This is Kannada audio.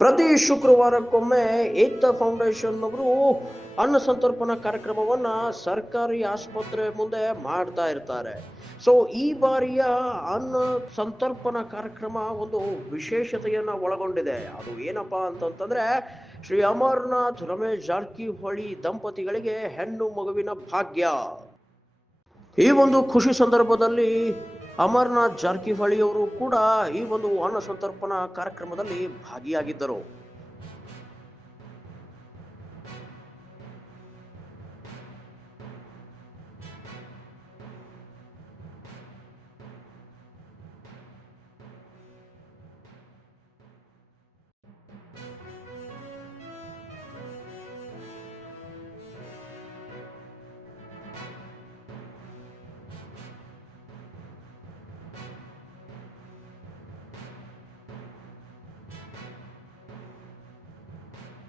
ಪ್ರತಿ ಶುಕ್ರವಾರಕ್ಕೊಮ್ಮೆ ಏಕ್ತಾ ಫೌಂಡೇಶನ್ ಅವರು ಅನ್ನ ಸಂತರ್ಪಣಾ ಕಾರ್ಯಕ್ರಮವನ್ನ ಸರ್ಕಾರಿ ಆಸ್ಪತ್ರೆ ಮುಂದೆ ಮಾಡ್ತಾ ಇರ್ತಾರೆ. ಸೊ ಈ ಬಾರಿಯ ಅನ್ನ ಸಂತರ್ಪಣಾ ಕಾರ್ಯಕ್ರಮ ಒಂದು ವಿಶೇಷತೆಯನ್ನ ಒಳಗೊಂಡಿದೆ. ಅದು ಏನಪ್ಪಾ ಅಂತಂತಂದ್ರೆ ಶ್ರೀ ಅಮರನಾಥ್ ರಮೇಶ್ ಜಾರಕಿಹೊಳಿ ದಂಪತಿಗಳಿಗೆ ಹೆಣ್ಣು ಮಗುವಿನ ಭಾಗ್ಯ. ಈ ಒಂದು ಖುಷಿ ಸಂದರ್ಭದಲ್ಲಿ ಅಮರನಾಥ್ ಜಾರಕಿಹೊಳಿ ಅವರು ಕೂಡ ಈ ಒಂದು ಅನ್ನ ಸಂತರ್ಪಣಾ ಕಾರ್ಯಕ್ರಮದಲ್ಲಿ ಭಾಗಿಯಾಗಿದ್ದರು.